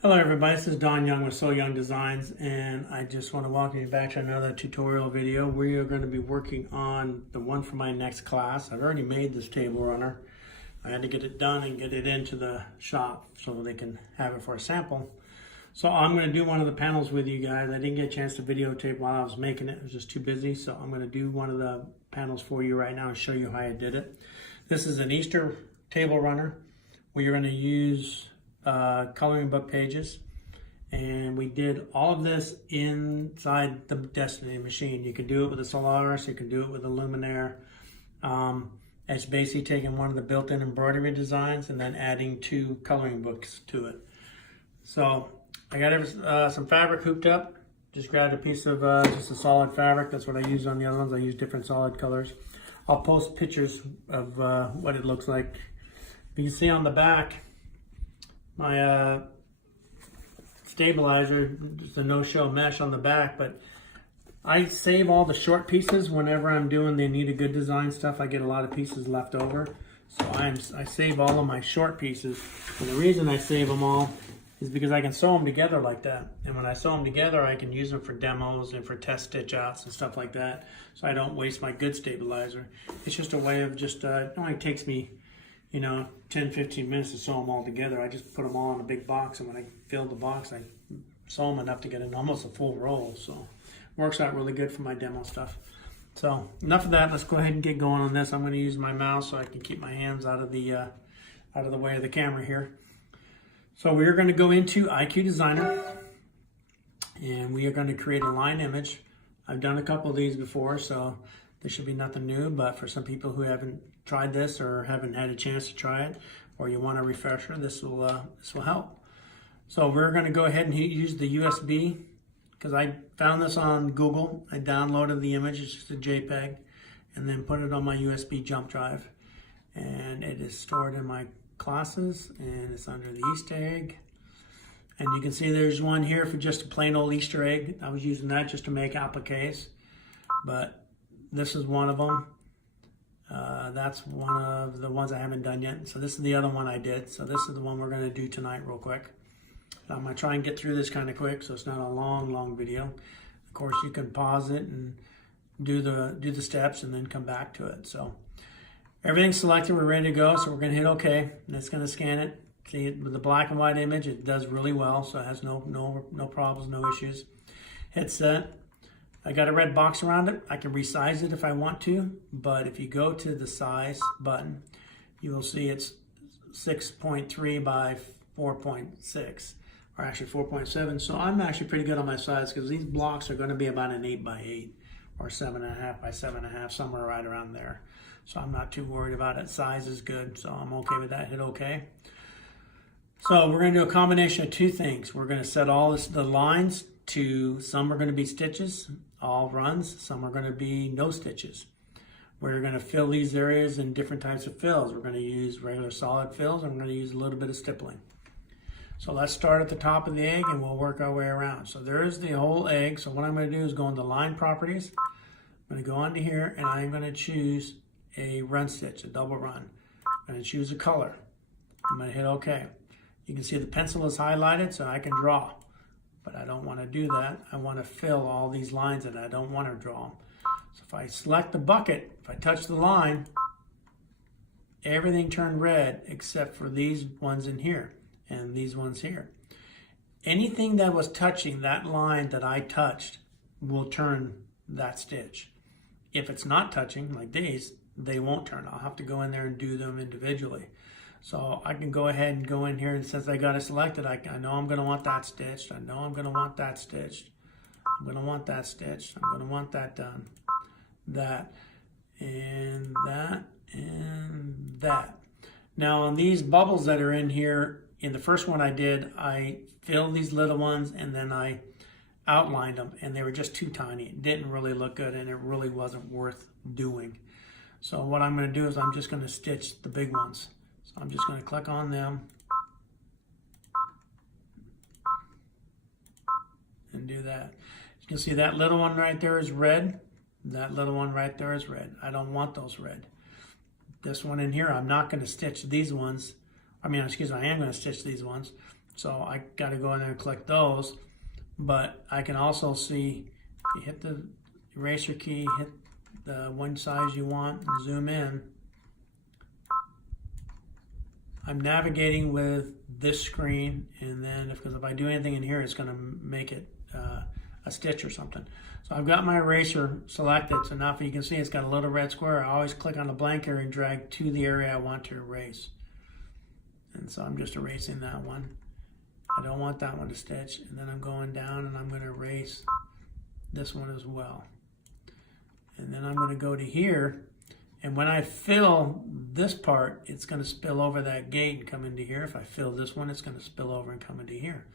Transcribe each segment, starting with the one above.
Hello everybody, this is Don Young with So Young Designs, and I just want to welcome you back to another tutorial video. We are going to be working on the one for my next class. I've already made this table runner. I had to get it done and get it into the shop so they can have it for a sample. So I'm going to do one of the panels with you guys. I didn't get a chance to videotape while I was making it. I was just too busy, so I'm going to do one of the panels for you right now and show you how I did it. This is an Easter table runner where you're going to use coloring book pages, and we did all of this inside the Destiny machine. You can do it with a Solaris, you can do it with a Luminaire. It's basically taking one of the built-in embroidery designs and then adding 2 coloring books to it. So I got some fabric hooped up. Just grabbed a piece of just a solid fabric. That's what I use on the other ones. I use different solid colors. I'll post pictures of what it looks like. You can see on the back my stabilizer, just a no-show mesh on the back, but I save all the short pieces whenever I'm doing the need a good design stuff. I get a lot of pieces left over, so I save all of my short pieces. And the reason I save them all is because I can sew them together like that. And when I sew them together, I can use them for demos and for test stitch outs and stuff like that, so I don't waste my good stabilizer. It's just a way of just, it only takes me 10-15 minutes to sew them all together. I just put them all in a big box, and when I fill the box, I sew them enough to get almost a full roll. So works out really good for my demo stuff. So enough of that. Let's go ahead and get going on this. I'm going to use my mouse so I can keep my hands out of the way of the camera here. So we are going to go into IQ Designer, and we are going to create a line image. I've done a couple of these before, so this should be nothing new, but for some people who haven't tried this or haven't had a chance to try it, or you want a refresher, this will help. So we're going to go ahead and use the USB, because I found this on Google. I downloaded the image, it's just a JPEG, and then put it on my USB jump drive. And it is stored in my classes, and it's under the Easter egg. And you can see there's one here for just a plain old Easter egg. I was using that just to make appliques, but this is one of them. That's one of the ones I haven't done yet. So this is the other one I did. So this is the one we're going to do tonight real quick. I'm going to try and get through this kind of quick, so it's not a long video. Of course, you can pause it and do the steps and then come back to it. So everything's selected. We're ready to go. So we're going to hit OK, and it's going to scan it. See, with the black and white image, it does really well. So it has no problems, no issues. Hit set. I got a red box around it. I can resize it if I want to, but if you go to the size button, you will see it's 6.3 by 4.6, or actually 4.7. So I'm actually pretty good on my size, because these blocks are going to be about an 8 by 8 or 7.5 by 7.5, somewhere right around there. So I'm not too worried about it. Size is good, so I'm okay with that. Hit OK. So we're going to do a combination of 2 things. We're going to set all the lines to, some are going to be stitches, all runs, some are going to be no stitches. We're going to fill these areas in different types of fills. We're going to use regular solid fills, and we're going to use a little bit of stippling. So let's start at the top of the egg, and we'll work our way around. So there's the whole egg. So what I'm going to do is go into line properties. I'm going to go onto here, and I'm going to choose a run stitch, a double run. I'm going to choose a color. I'm going to hit OK. You can see the pencil is highlighted, so I can draw. But I don't want to do that. I want to fill all these lines, and I don't want to draw them. So if I select the bucket, if I touch the line, everything turned red except for these ones in here and these ones here. Anything that was touching that line that I touched will turn that stitch. If it's not touching, like these, they won't turn. I'll have to go in there and do them individually. So I can go ahead and go in here, and since I got it selected, I know I'm going to want that stitched. I know I'm going to want that stitched. I'm going to want that stitched. I'm going to want that done. That, and that, and that. Now on these bubbles that are in here, in the first one I did, I filled these little ones, and then I outlined them, and they were just too tiny. It didn't really look good, and it really wasn't worth doing. So what I'm going to do is I'm just going to stitch the big ones. So I'm just going to click on them and do that. You can see that little one right there is red. That little one right there is red. I don't want those red. This one in here, I'm not going to stitch these ones. I am going to stitch these ones. So I got to go in there and click those. But I can also see, if you hit the eraser key, hit the one size you want, and zoom in. I'm navigating with this screen, and then because if I do anything in here, it's going to make it a stitch or something. So I've got my eraser selected. So now if you can see, it's got a little red square. I always click on the blank area and drag to the area I want to erase. And so I'm just erasing that one. I don't want that one to stitch. And then I'm going down and I'm going to erase this one as well. And then I'm going to go to here. And when I fill this part, it's going to spill over that gate and come into here. If I fill this one, it's going to spill over and come into here.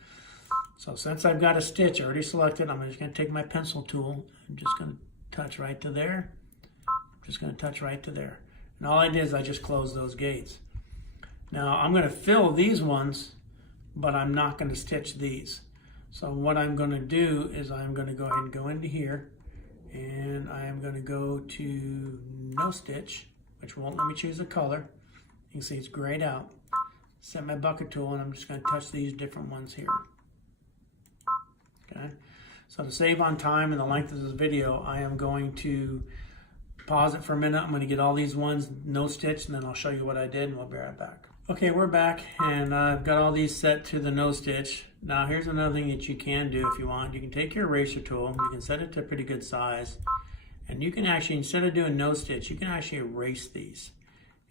So since I've got a stitch already selected, I'm just going to take my pencil tool. I'm just going to touch right to there. I'm just going to touch right to there. And all I did is I just closed those gates. Now I'm going to fill these ones, but I'm not going to stitch these. So what I'm going to do is I'm going to go ahead and go into here. And I am going to go to no stitch, which won't let me choose a color. You can see it's grayed out. Set my bucket tool, and I'm just going to touch these different ones here. Okay. So to save on time and the length of this video, I am going to pause it for a minute. I'm going to get all these ones no stitch, and then I'll show you what I did, and we'll be right back. Okay, we're back, and I've got all these set to the no stitch. Now here's another thing that you can do if you want. You can take your eraser tool, you can set it to a pretty good size, and you can actually, instead of doing no stitch, you can actually erase these.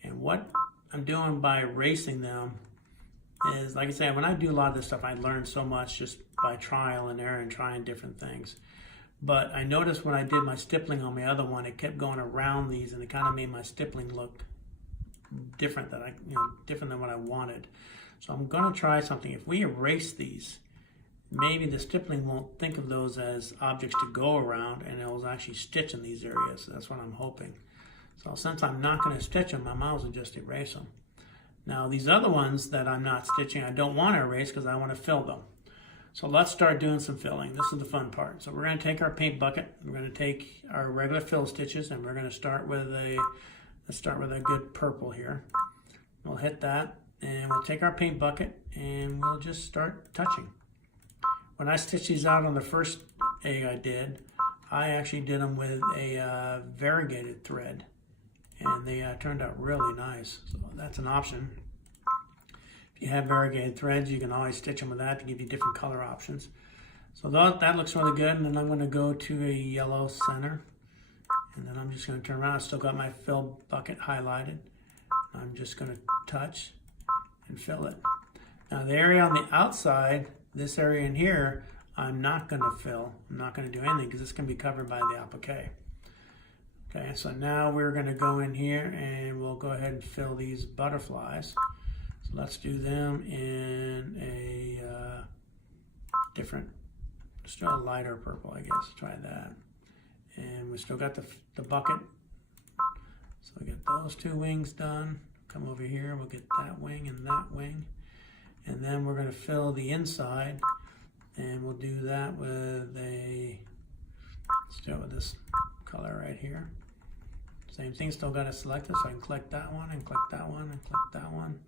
And what I'm doing by erasing them is, like I said, when I do a lot of this stuff, I learn so much just by trial and error and trying different things. But I noticed when I did my stippling on my other one, it kept going around these, and it kind of made my stippling look different different than what I wanted. So I'm going to try something. If we erase these, maybe the stippling won't think of those as objects to go around, and it'll actually stitch in these areas. That's what I'm hoping. So since I'm not going to stitch them, I might as well just erase them. Now these other ones that I'm not stitching, I don't want to erase because I want to fill them. So let's start doing some filling. This is the fun part. So we're going to take our paint bucket. We're going to take our regular fill stitches, and we're going to start with a good purple here. We'll hit that, and we'll take our paint bucket, and we'll just start touching. When I stitched these out on the first egg I did, I actually did them with a variegated thread, and they turned out really nice. So that's an option. If you have variegated threads, you can always stitch them with that to give you different color options. So that looks really good, and then I'm going to go to a yellow center. And then I'm just going to turn around. I still got my fill bucket highlighted. I'm just going to touch and fill it. Now the area on the outside, this area in here, I'm not going to fill. I'm not going to do anything because it's going to be covered by the applique. Okay, so now we're going to go in here and we'll go ahead and fill these butterflies. So let's do them in a different, still a lighter purple, I guess. Try that. And we still got the bucket. So we get those two wings done. Come over here, we'll get that wing and that wing. And then we're going to fill the inside. And we'll do that with still with this color right here. Same thing, still got to select it, so I can click that one and click that one and click that one.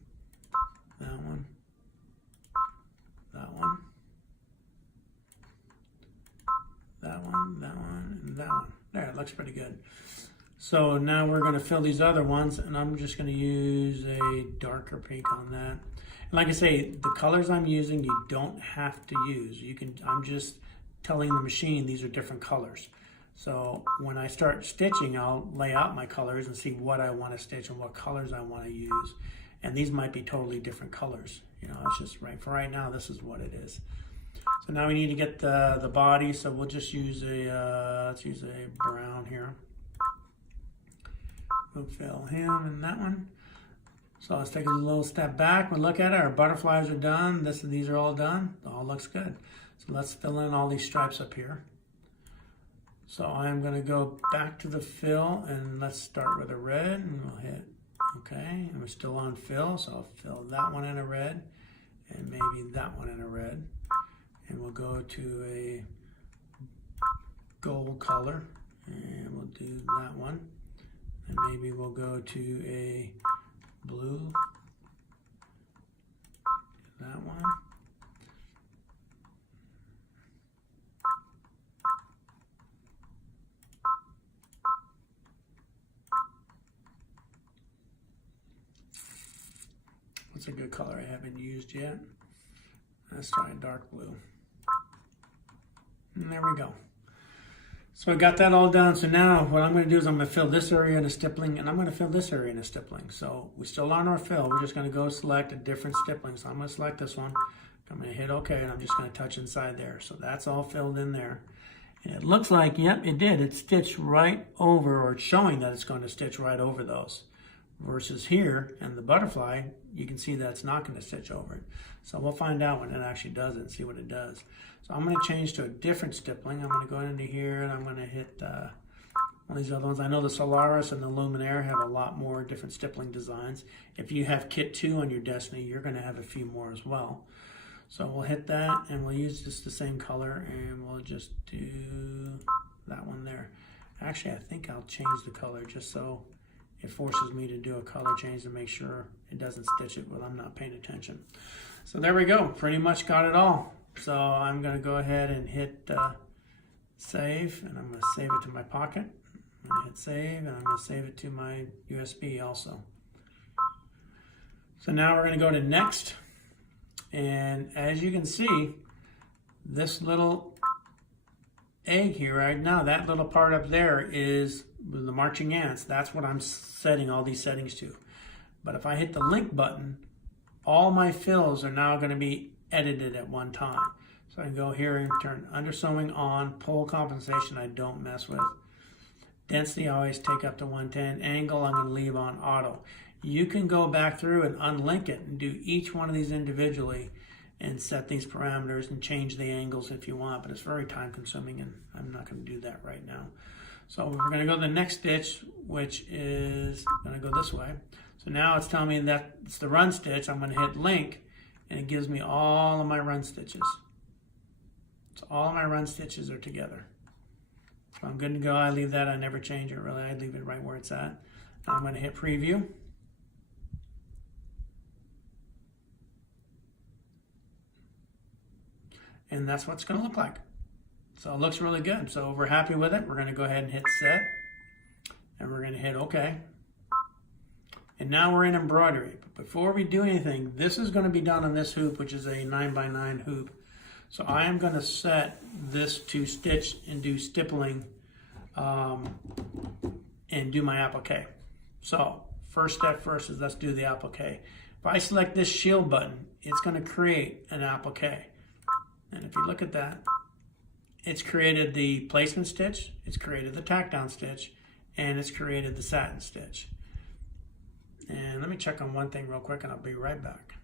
That one. That one. That one, that one, and that one. There, it looks pretty good. So now we're going to fill these other ones, and I'm just going to use a darker pink on that. And like I say, the colors I'm using, you don't have to use. I'm just telling the machine these are different colors. So when I start stitching, I'll lay out my colors and see what I want to stitch and what colors I want to use. And these might be totally different colors. It's just for right now, this is what it is. So now we need to get the body, so we'll just use let's use a brown here. We'll fill him in that one. So let's take a little step back. We'll look at it. Our butterflies are done. These are all done. It all looks good. So let's fill in all these stripes up here. So I'm going to go back to the fill, and let's start with a red, and we'll hit okay. And we're still on fill, so I'll fill that one in a red, and maybe that one in a red. And we'll go to a gold color, and we'll do that one. And maybe we'll go to a blue, that one. That's a good color I haven't used yet. Let's try a dark blue. And there we go. So I got that all done. So now what I'm going to do is I'm going to fill this area in a stippling, and I'm going to fill this area in a stippling. So we still on our fill. We're just going to go select a different stippling. So I'm going to select this one. I'm going to hit OK, and I'm just going to touch inside there. So that's all filled in there. And it looks like, yep, it did. It stitched right over, or it's showing that it's going to stitch right over those. Versus here, and the butterfly, you can see that it's not going to stitch over it. So we'll find out when it actually does it and see what it does. So I'm going to change to a different stippling. I'm going to go into here and I'm going to hit one of these other ones. I know the Solaris and the Luminaire have a lot more different stippling designs. If you have Kit 2 on your Destiny, you're going to have a few more as well. So we'll hit that and we'll use just the same color and we'll just do that one there. Actually, I think I'll change the color just so it forces me to do a color change to make sure it doesn't stitch it when I'm not paying attention. So there we go, pretty much got it all. So I'm going to go ahead and hit save, and I'm going to save it to my pocket. I'm going to hit save, and I'm going to save it to my USB also. So now we're going to go to next, and as you can see, this little egg here right now, that little part up there is the marching ants. That's what I'm setting all these settings to. But if I hit the link button, all my fills are now going to be edited at one time. So I can go here and turn undersewing on, pole compensation I don't mess with. Density I always take up to 110. Angle I'm going to leave on auto. You can go back through and unlink it and do each one of these individually and set these parameters and change the angles if you want, but it's very time consuming and I'm not going to do that right now. So we're going to go to the next stitch, which is going to go this way. So now it's telling me that it's the run stitch. I'm going to hit link and it gives me all of my run stitches. So all of my run stitches are together. So I'm good to go. I leave that. I never change it really. I leave it right where it's at. Now I'm going to hit preview. And that's what it's going to look like. So it looks really good. So we're happy with it. We're going to go ahead and hit set. And we're going to hit OK. And now we're in embroidery. But before we do anything, this is going to be done on this hoop, which is a 9x9 hoop. So I am going to set this to stitch and do stippling and do my applique. So first step first is let's do the applique. If I select this shield button, it's going to create an applique. And if you look at that, it's created the placement stitch, it's created the tack down stitch, and it's created the satin stitch. And let me check on one thing real quick and I'll be right back.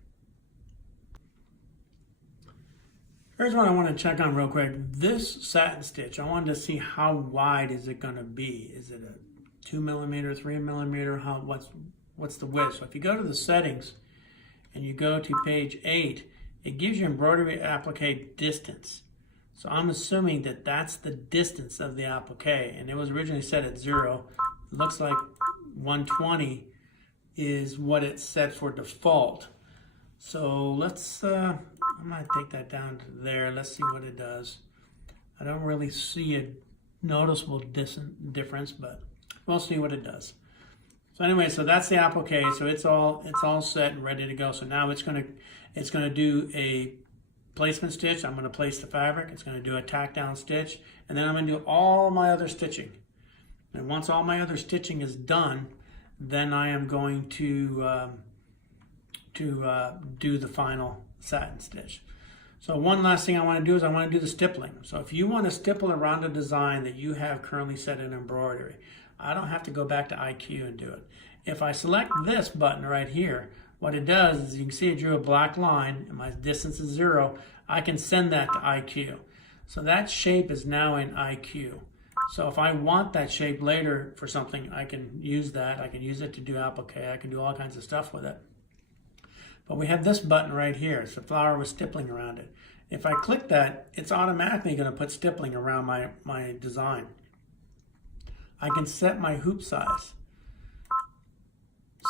Here's what I want to check on real quick. This satin stitch, I wanted to see how wide is it going to be. Is it a 2 millimeter, 3 millimeter? What's the width? So if you go to the settings and you go to page 8, it gives you embroidery applique distance. So I'm assuming that that's the distance of the applique, and it was originally set at 0. It looks like 120 is what it's set for default. So let's, I might take that down to there. Let's see what it does. I don't really see a noticeable difference, but we'll see what it does. So anyway, so that's the applique. So it's all set and ready to go. So now it's gonna do a placement stitch. I'm gonna place the fabric. It's gonna do a tack down stitch, and then I'm gonna do all my other stitching. And once all my other stitching is done, then I am going to do the final satin stitch. So one last thing I want to do is I want to do the stippling. So if you want to stipple around a design that you have currently set in embroidery, I don't have to go back to IQ and do it. If I select this button right here, what it does is you can see it drew a black line and my distance is 0. I can send that to IQ. So that shape is now in IQ. So if I want that shape later for something, I can use that. I can use it to do applique. I can do all kinds of stuff with it. But we have this button right here. It's a flower with stippling around it. If I click that, it's automatically going to put stippling around my design. I can set my hoop size.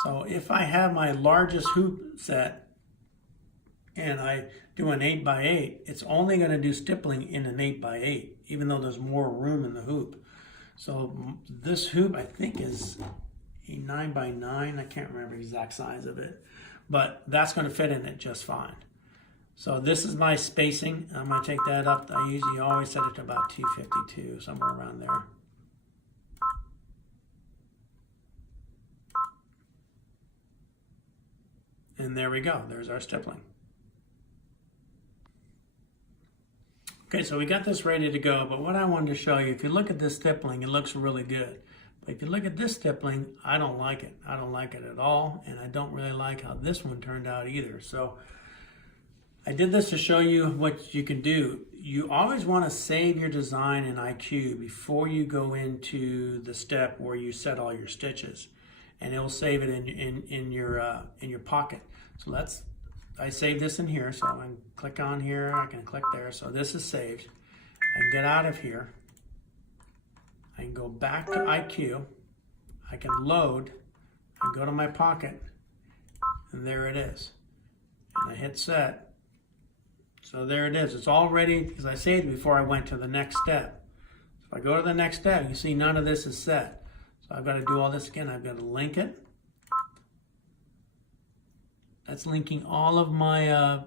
So if I have my largest hoop set and I do an 8x8, it's only going to do stippling in an 8x8, even though there's more room in the hoop. So this hoop, I think, is a 9x9. I can't remember the exact size of it. but that's going to fit in it just fine. So this is my spacing. I'm going to take that up. I usually always set it to about 252, somewhere around there. And there we go. There's our stippling. Okay, so we got this ready to go, but what I wanted to show you, if you look at this stippling, it looks really good. But if you look at this stippling, I don't like it. I don't like it at all, and I don't really like how this one turned out either. So I did this to show you what you can do. You always want to save your design in iCUE before you go into the step where you set all your stitches, and it will save it in your pocket. So I save this in here, so I can click on here, I can click there, so this is saved. I can get out of here, I can go back to iCUE, I can load, I go to my pocket, and there it is. And I hit set, so there it is. It's all ready, because I saved it before I went to the next step. So if I go to the next step, you see none of this is set. So I've got to do all this again, I've got to link it. That's linking all of my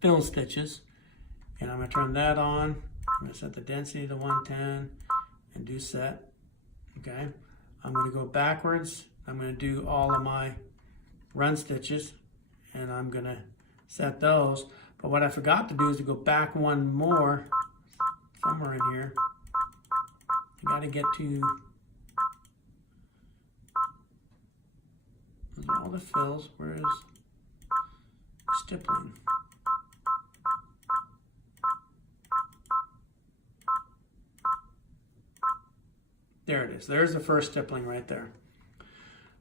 fill stitches. And I'm going to turn that on. I'm going to set the density to 110 and do set. Okay. I'm going to go backwards. I'm going to do all of my run stitches and I'm going to set those. But what I forgot to do is to go back one more somewhere in here. I got to get to all the fills. Where is stippling? There it is. There's the first stippling right there.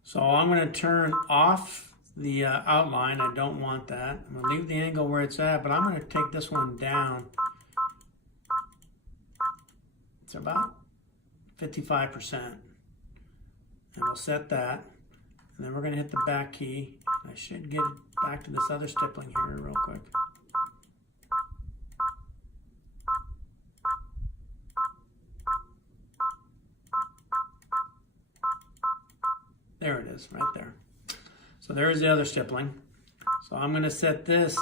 So I'm going to turn off the outline. I don't want that. I'm going to leave the angle where it's at, but I'm going to take this one down. It's about 55%. And we'll set that. And then we're going to hit the back key. I should get back to this other stippling here real quick. There it is, right there. So there's the other stippling. So I'm going to set this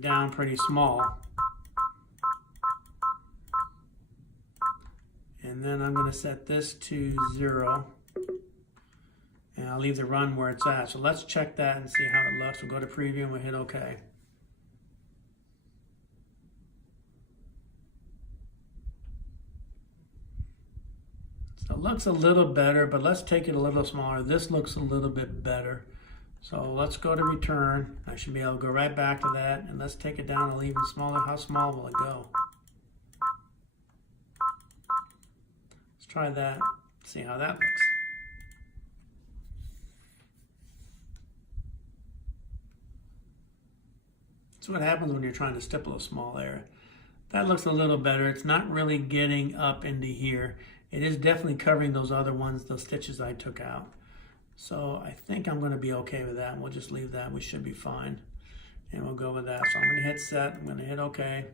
down pretty small. And then I'm going to set this to 0. And I'll leave the run where it's at. So let's check that and see how it looks. We'll go to preview and we'll hit OK. So it looks a little better, but let's take it a little smaller. This looks a little bit better. So let's go to return. I should be able to go right back to that. And let's take it down a little even smaller. How small will it go? Let's try that. See how that looks. That's what happens when you're trying to stipple a small area. That looks a little better. It's not really getting up into here. It is definitely covering those other ones, those stitches I took out. So I think I'm going to be okay with that. We'll just leave that. We should be fine. And we'll go with that. So I'm going to hit set. I'm going to hit OK.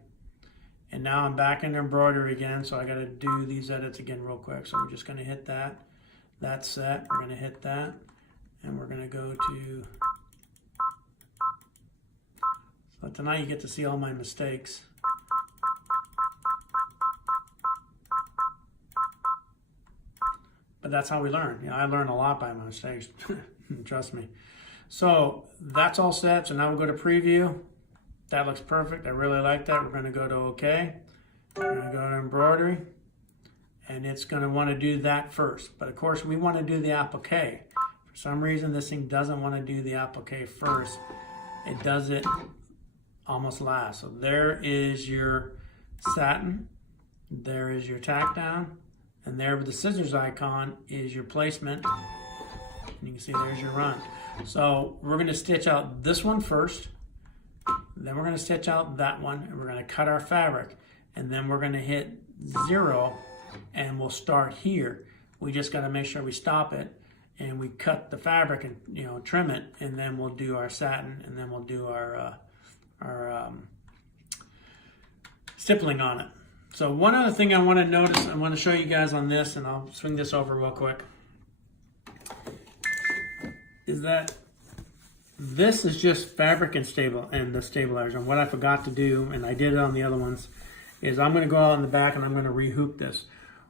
And now I'm back in embroidery again. So I got to do these edits again real quick. So we're just going to hit that. That's set. We're going to hit that. And we're going to go to... So tonight you get to see all my mistakes. But that's how we learn. You know, I learn a lot by my mistakes. Trust me. So that's all set. So now we'll go to preview. That looks perfect. I really like that. We're going to go to OK. We're going to go to embroidery. And it's going to want to do that first. But of course, we want to do the applique. For some reason, this thing doesn't want to do the applique first. It does it almost last. So there is your satin. There is your tack down. And there with the scissors icon is your placement. And you can see there's your run. So we're going to stitch out this one first. Then we're going to stitch out that one. And we're going to cut our fabric. And then we're going to hit 0. And we'll start here. We just got to make sure we stop it. And we cut the fabric and, you know, trim it. And then we'll do our satin. And then we'll do our stippling on it. So one other thing I want to notice, I want to show you guys on this, and I'll swing this over real quick, is that This is just fabric and the stabilizer. And what I forgot to do, and I did it on the other ones, is I'm going to go out in the back and I'm going to rehoop this.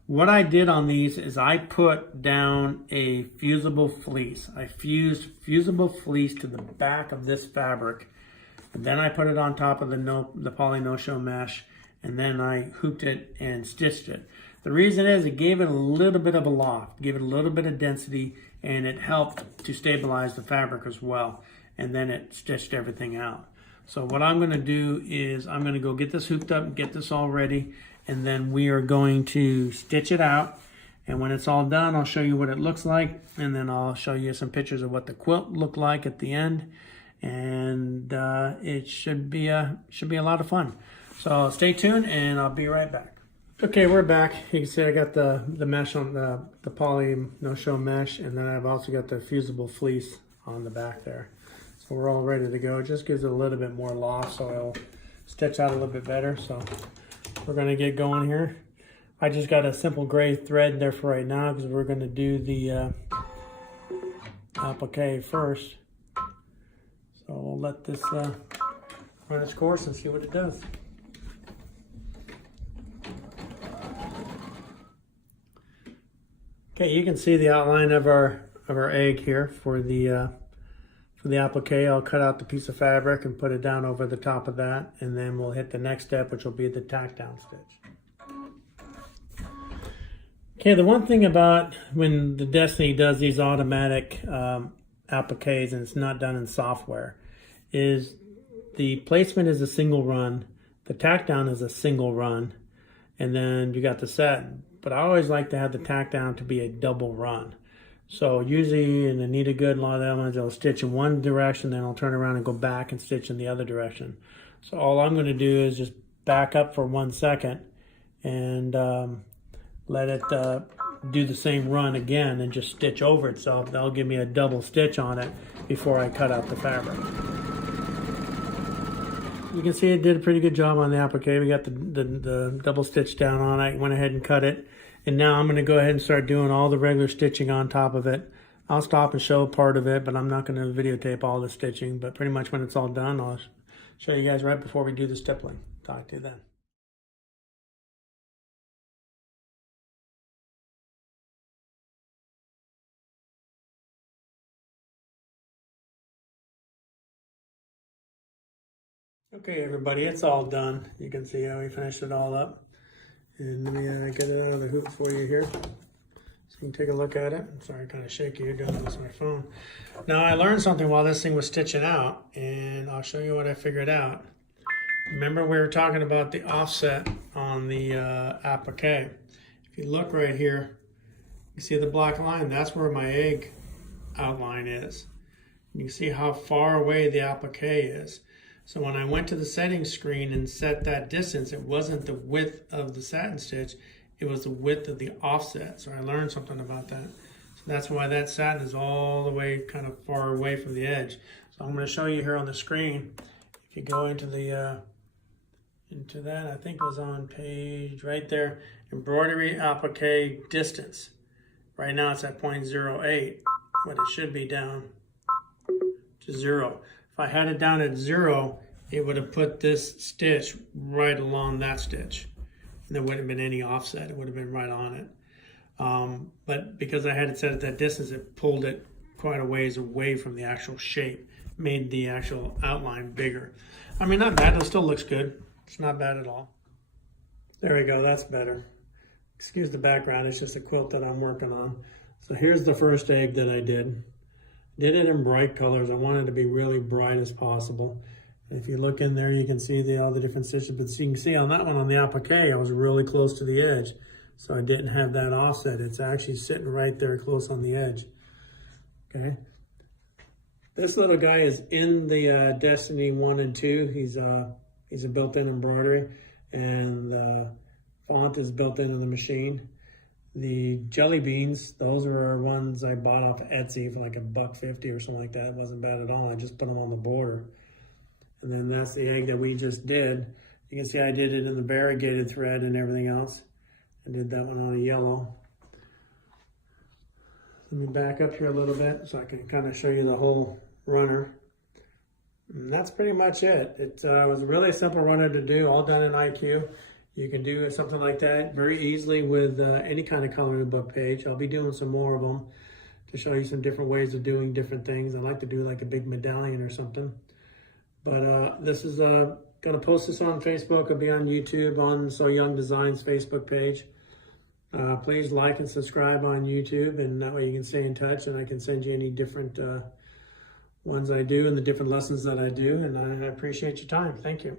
What I did on these is I put down a fusible fleece. I fused fusible fleece to the back of this fabric, and then I put it on top of the poly no-show mesh, and then I hooped it and stitched it. The reason is it gave it a little bit of a loft, gave it a little bit of density, and it helped to stabilize the fabric as well. And then it stitched everything out. So what I'm going to do is I'm going to go get this hooped up, get this all ready, and then we are going to stitch it out. And when it's all done, I'll show you what it looks like, and then I'll show you some pictures of what the quilt looked like at the end. And it should be a lot of fun. So stay tuned, and I'll be right back. Okay, we're back. You can see I got the mesh on the poly no-show mesh, and then I've also got the fusible fleece on the back there. So we're all ready to go. It just gives it a little bit more loft, so it'll stitch out a little bit better. So we're gonna get going here. I just got a simple gray thread there for right now because we're gonna do the applique first. So we'll let this run its course and see what it does. Okay, you can see the outline of our egg here for the applique. I'll cut out the piece of fabric and put it down over the top of that, and then we'll hit the next step, which will be the tack down stitch. Okay, the one thing about when the Destiny does these automatic appliques and it's not done in software is the placement is a single run, the tack down is a single run, and then you got the satin. But I always like to have the tack down to be a double run. So usually in Anita Good, a lot of the ones, I'll stitch in one direction, then I'll turn around and go back and stitch in the other direction. So all I'm going to do is just back up for 1 second and let it do the same run again and just stitch over itself. That'll give me a double stitch on it before I cut out the fabric. You can see it did a pretty good job on the applique. We got the double stitch down on it. Went ahead and cut it. And now I'm going to go ahead and start doing all the regular stitching on top of it. I'll stop and show part of it, but I'm not going to videotape all the stitching. But pretty much when it's all done, I'll show you guys right before we do the stippling. Talk to you then. Okay, everybody, it's all done. You can see how we finished it all up. And let me get it out of the hoop for you here, so you can take a look at it. I'm sorry, I'm kind of shaky here doing this on my phone. Now, I learned something while this thing was stitching out, and I'll show you what I figured out. Remember we were talking about the offset on the applique. If you look right here, you see the black line? That's where my egg outline is. You can see how far away the applique is. So when I went to the settings screen and set that distance, it wasn't the width of the satin stitch, it was the width of the offset. So I learned something about that. So that's why that satin is all the way kind of far away from the edge. So I'm going to show you here on the screen. If you go into the into that, I think it was on page right there, embroidery applique distance. Right now it's at 0.08, but it should be down to 0. If I had it down at 0, it would have put this stitch right along that stitch. And there wouldn't have been any offset. It would have been right on it. But because I had it set at that distance, it pulled it quite a ways away from the actual shape, made the actual outline bigger. I mean, not bad. It still looks good. It's not bad at all. There we go. That's better. Excuse the background. It's just a quilt that I'm working on. So here's the first egg that I did. Did it in bright colors. I wanted to be really bright as possible. If you look in there, you can see all the different stitches. But you can see on that one, on the applique, I was really close to the edge. So I didn't have that offset. It's actually sitting right there close on the edge. Okay. This little guy is in the Destiny 1 and 2. He's a built-in embroidery. And the font is built into the machine. The jelly beans, those are ones I bought off Etsy for like $1.50 or something like that. It wasn't bad at all. I just put them on the border. And then that's the egg that we just did. You can see I did it in the variegated thread and everything else. I did that one on a yellow. Let me back up here a little bit so I can kind of show you the whole runner. And that's pretty much it. It was a really simple runner to do, all done in IQ. You can do something like that very easily with any kind of coloring book page. I'll be doing some more of them to show you some different ways of doing different things. I like to do like a big medallion or something. But this is going to post this on Facebook. It'll be on YouTube on So Young Designs Facebook page. Please like and subscribe on YouTube, and that way you can stay in touch, and I can send you any different ones I do and the different lessons that I do. And I appreciate your time. Thank you.